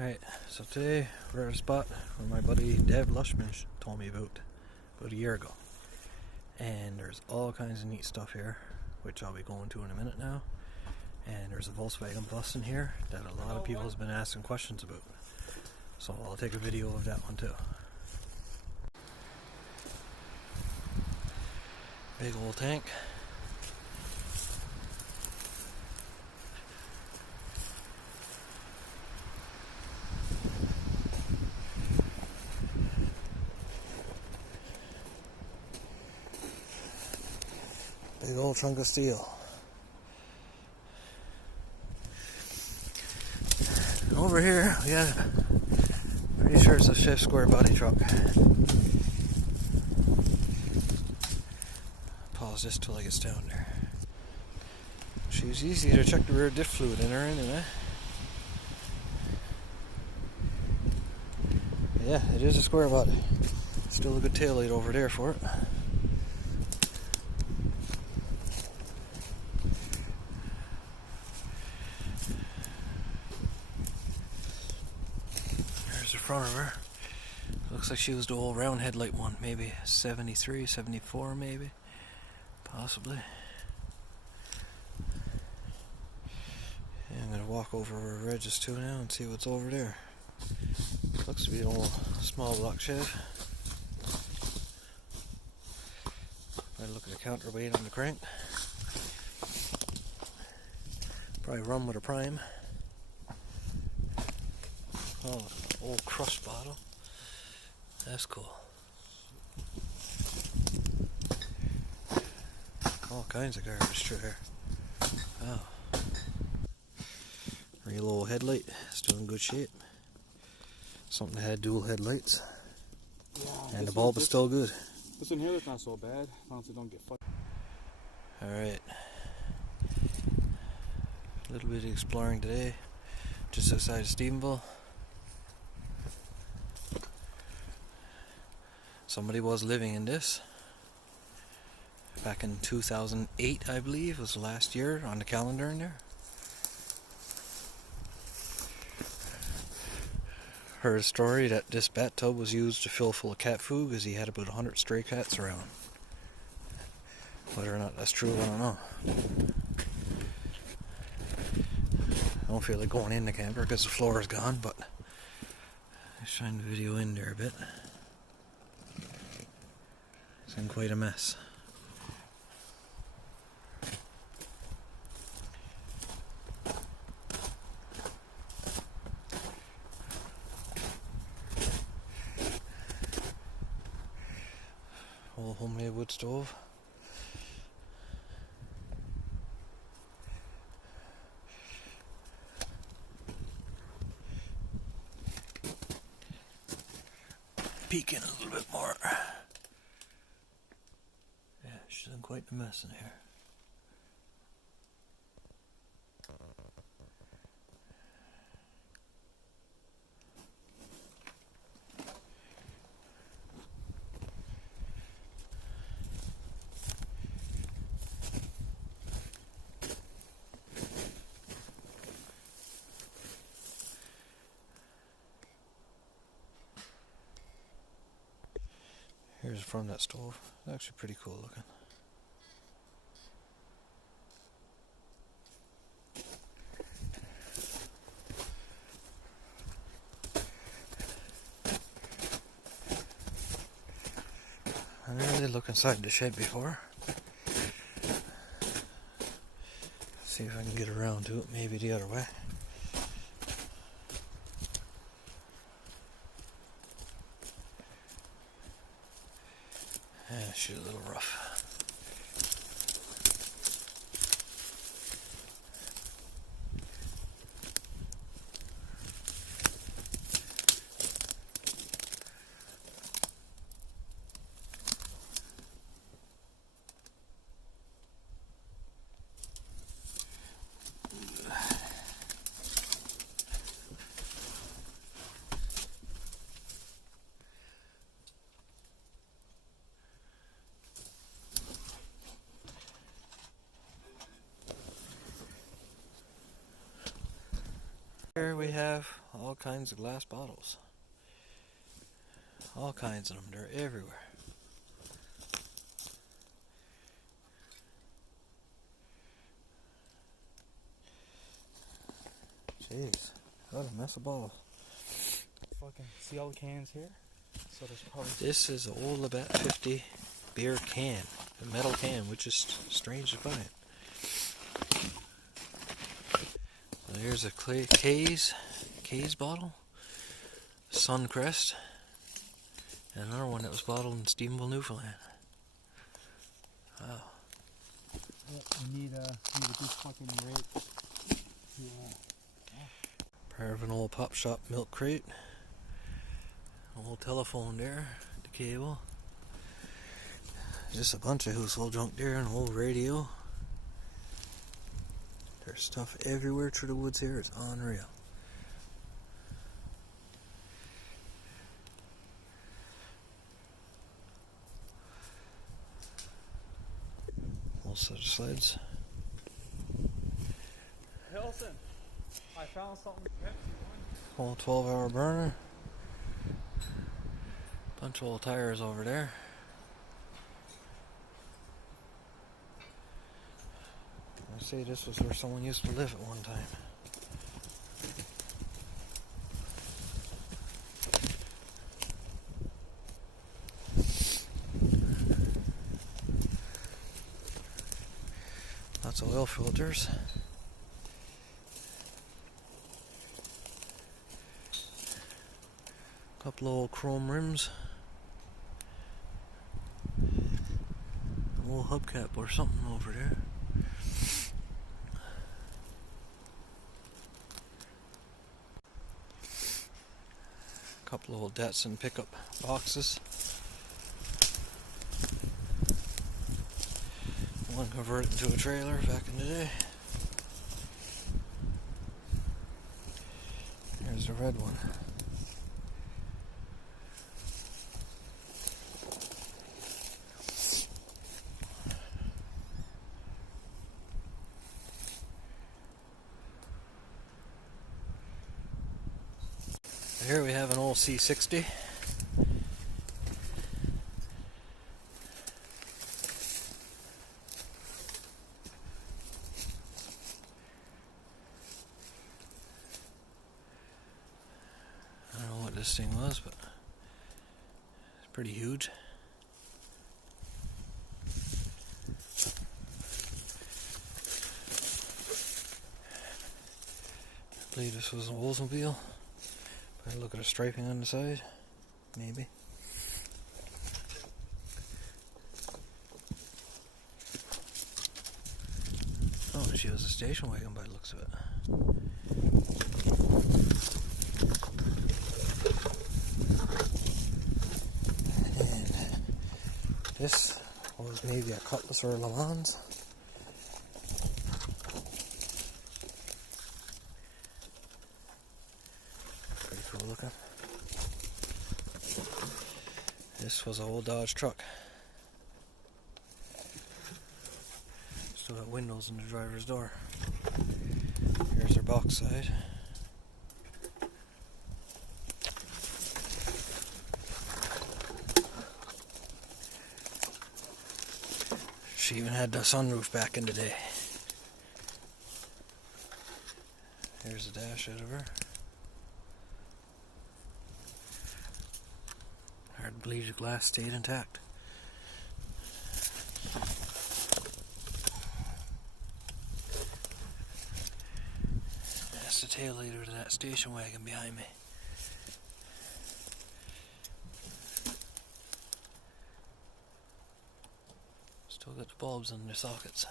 Alright, so today we're at a spot where my buddy Dave Lushman told me about a year ago. And there's all kinds of neat stuff here, which I'll be going to in a minute now. And there's a Volkswagen bus in here that a lot of people have been asking questions about. So I'll take a video of that one too. Big old tank. Big old chunk of steel. And over here, yeah, pretty sure it's a 5th square body truck. Pause this till it gets down there. She's easy to check the rear diff fluid in her anyway. Yeah, it is a square body. Still a good tail light over there for it. There's the front of her. Looks like she was the old round headlight one, maybe 73, 74 maybe. Possibly. Yeah, I'm going to walk over where Reg is to now and see what's over there. Looks to be an old small block shed. I'll look at the counterweight on the crank. Probably run with a prime. Oh, old crust bottle. That's cool. All kinds of garbage through here. Oh. Real old headlight. Still in good shape. Something that had dual headlights. Yeah, and the bulb is still good. This in here is not so bad, as long as it don't get fucked. Alright. A little bit of exploring today. Just outside of Stephenville. Somebody was living in this. Back in 2008, I believe, was the last year on the calendar in there. Heard a story that this bathtub was used to fill full of cat food because he had about 100 stray cats around. Whether or not that's true, I don't know. I don't feel like going in the camper because the floor is gone, but let's shine the video in there a bit. It's in quite a mess. Old homemade wood stove. Peek in a little bit more. Yeah, she's in quite a mess in here. Here's from that stove. It's actually pretty cool looking. I never did look inside the shed before. See if I can get around to it, maybe the other way. Yeah, she's a little rough. Here we have all kinds of glass bottles. All kinds of them. They're everywhere. Jeez, what a mess of bottles. Fucking see all the cans here? So there's probably... This is an old Labatt 50 beer can, a metal can, which is strange to find. So here's a K's bottle, Suncrest, and another one that was bottled in Stephenville, Newfoundland. Wow. Yeah, we need a big fucking rake. Yeah. Part of an old pop shop milk crate. An old telephone there, the cable. Just a bunch of household junk there, an old radio. There's stuff everywhere through the woods here, it's unreal. All set of sleds. Hilson, I found something. Old 12-hour burner. Bunch of old tires over there. I say this was where someone used to live at one time. Lots of oil filters. Couple of old chrome rims. An old hubcap or something over there. Couple of old Datsun pickup boxes. One converted into a trailer back in the day. Here's the red one. Here we have an old C60. I don't know what this thing was, but it's pretty huge. I believe this was an Oldsmobile. Look at the striping on the side, maybe. Oh, she was a station wagon by the looks of it. And this was maybe a Cutlass or a Le Mans. Looking. This was an old Dodge truck. Still got windows in the driver's door. Here's their box side. She even had the sunroof back in the day. Here's the dash out of her. Hard to believe the glass stayed intact. That's the tail leader to that station wagon behind me. Still got the bulbs in their sockets.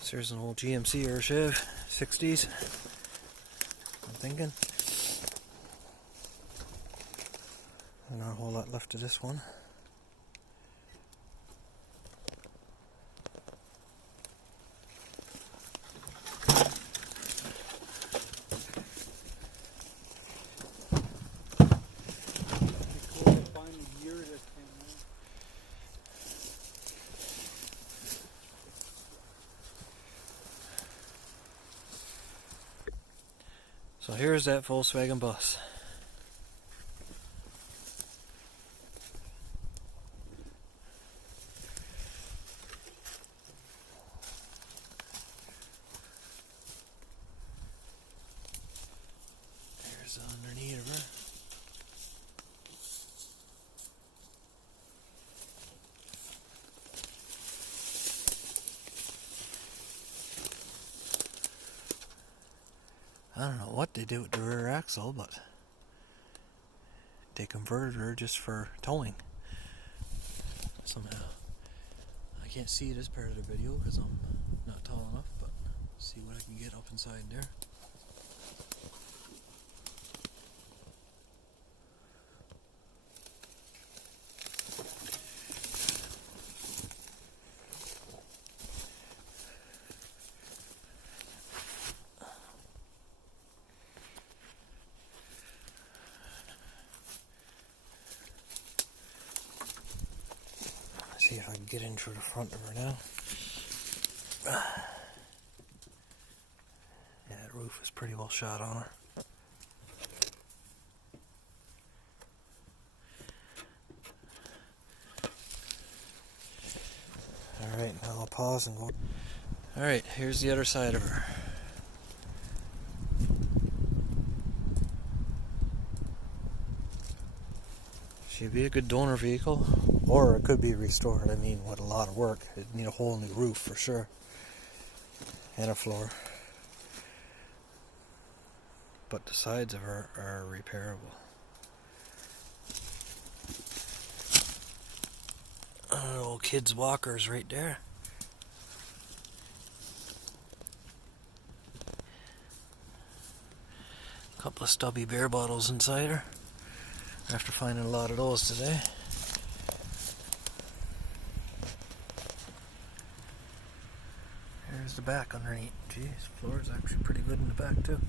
So here's an old GMC or Chev, 60s. I'm thinking. Not a whole lot left of this one. So here's that Volkswagen bus. There's underneath of her. I don't know what they did with the rear axle, but they converted her just for towing somehow. I can't see this part of the video because I'm not tall enough, but see what I can get up inside there. See if I can get in through the front of her now. Yeah, that roof is pretty well shot on her. Alright, now I'll pause and go. Alright, here's the other side of her. She'd be a good donor vehicle, or it could be restored. I mean, with a lot of work. It'd need a whole new roof for sure, and a floor. But the sides of her are repairable. Old kids' walkers right there. A couple of stubby beer bottles inside her. After finding a lot of those today. There's the back underneath. Geez, the floor is actually pretty good in the back too.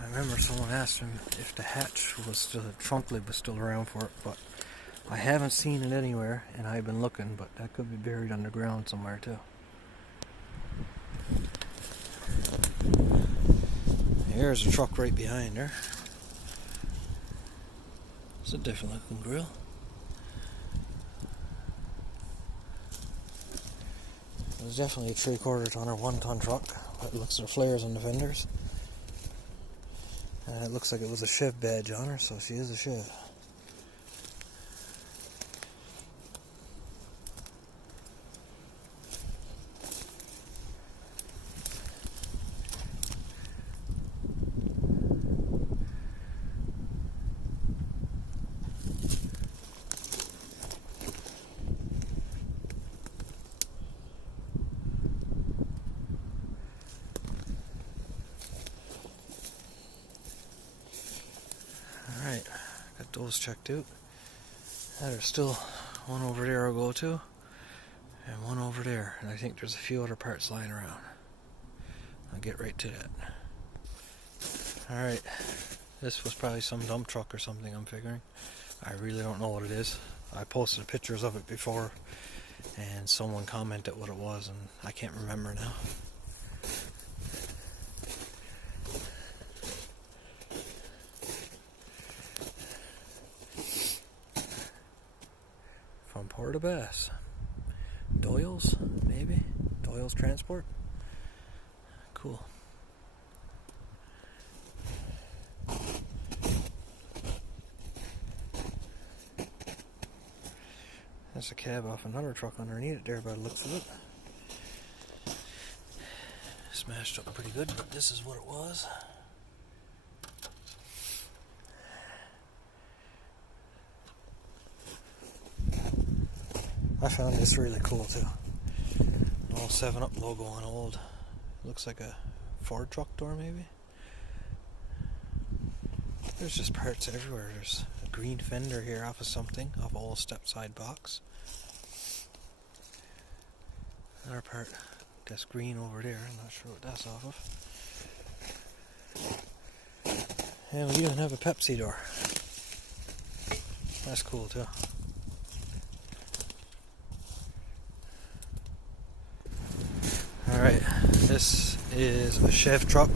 I remember someone asked him if the hatch was still, the trunk lid was still around for it, but I haven't seen it anywhere, and I've been looking, but that could be buried underground somewhere too. Here's a truck right behind her. It's a different looking grill. It was definitely a 3/4 ton or 1 ton truck. It looks at the flares on the fenders. And it looks like it was a Chev badge on her, so she is a Chev. Alright, got those checked out. There's still one over there I'll go to, and one over there, and I think there's a few other parts lying around. I'll get right to that. Alright, this was probably some dump truck or something, I'm figuring. I really don't know what it is. I posted pictures of it before, and someone commented what it was, and I can't remember now. From Port of Bass. Doyle's, maybe? Doyle's Transport? Cool. There's a cab off another truck underneath it there by the looks of it. Smashed up pretty good, but this is what it was. I found this really cool too. An old 7-Up logo on old. Looks like a Ford truck door maybe. There's just parts everywhere. There's a green fender here off of something, off a old step side box. Another part that's green over there. I'm not sure what that's off of. And we even have a Pepsi door. That's cool too. Alright, this is a Chev truck.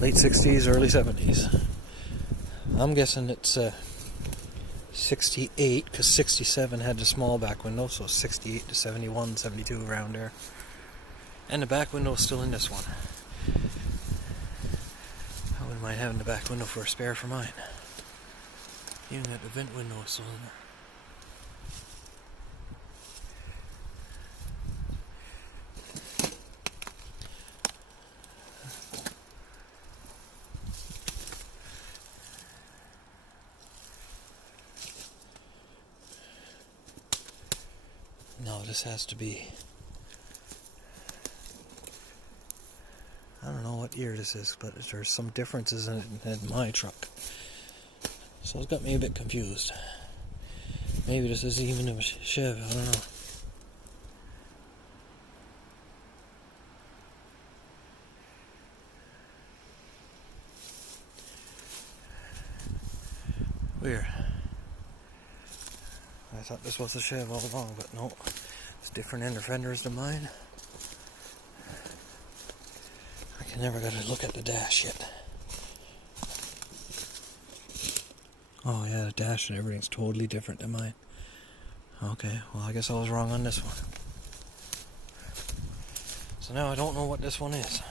Late 60s, early 70s. I'm guessing it's 68, because 67 had the small back window, so 68 to 71, 72 around there. And the back window is still in this one. I wouldn't mind having the back window for a spare for mine. Even that the vent window is still in there. No, this has to be... I don't know what year this is, but there's some differences in it than my truck. So it's got me a bit confused. Maybe this is even a Chev, I don't know. Weird. I thought this was a Chev all along, but no. It's different ender fenders than mine. I never got to look at the dash yet. Oh yeah, the dash and everything's totally different than mine. Okay, well I guess I was wrong on this one. So now I don't know what this one is.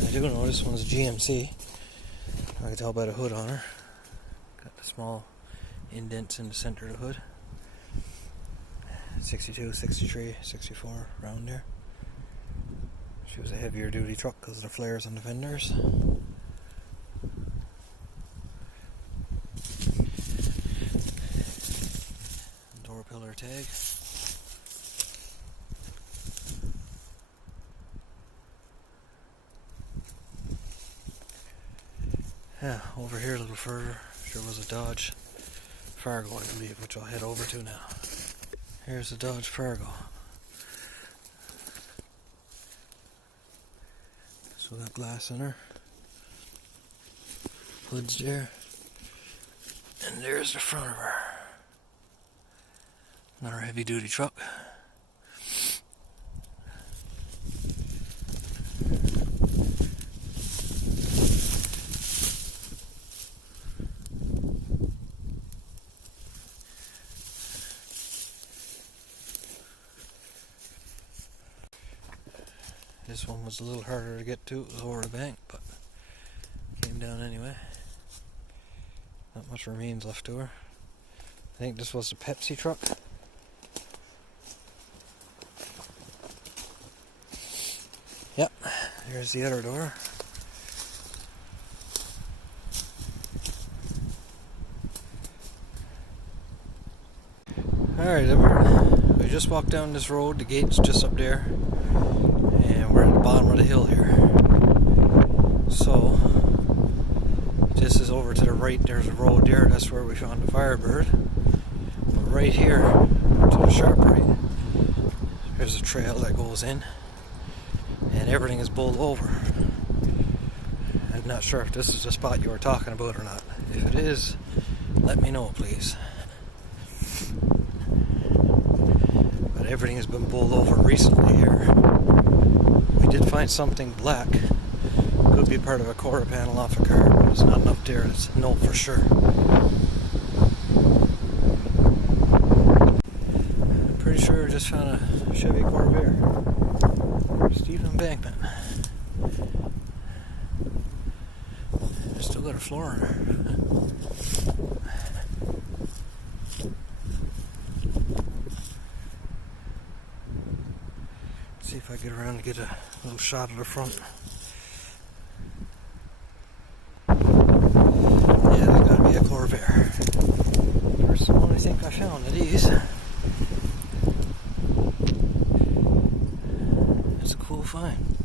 I do know this one's GMC. I can tell by the hood on her. Got the small indents in the center of the hood. 62, 63, 64, around there. She was a heavier duty truck because of the flares on the fenders. Door pillar tag. Yeah, over here a little further, there was a Dodge Fargo, I believe, which I'll head over to now. Here's the Dodge Fargo. So that glass in her. Hood's there. And there's the front of her. Another heavy duty truck. This one was a little harder to get to. It was over the bank, but came down anyway. Not much remains left to her. I think this was a Pepsi truck. Yep, there's the other door. Alright, we just walked down this road. The gate's just up there. And we're at the bottom of the hill here. So, this is over to the right. There's a road there. That's where we found the Firebird. But right here, to the sharp right, there's a trail that goes in. And everything is bowled over. I'm not sure if this is the spot you were talking about or not. If it is, let me know, please. But everything has been bowled over recently here. We did find something black. Could be part of a quarter panel off a car, but it's not enough there to know for sure. Pretty sure we just found a Chevy Corvair. Stephenville embankment. There's still got a floor on her. See if I get around to get a little shot of the front. Yeah, there's got to be a Corvair. First one I think I found of these. fine.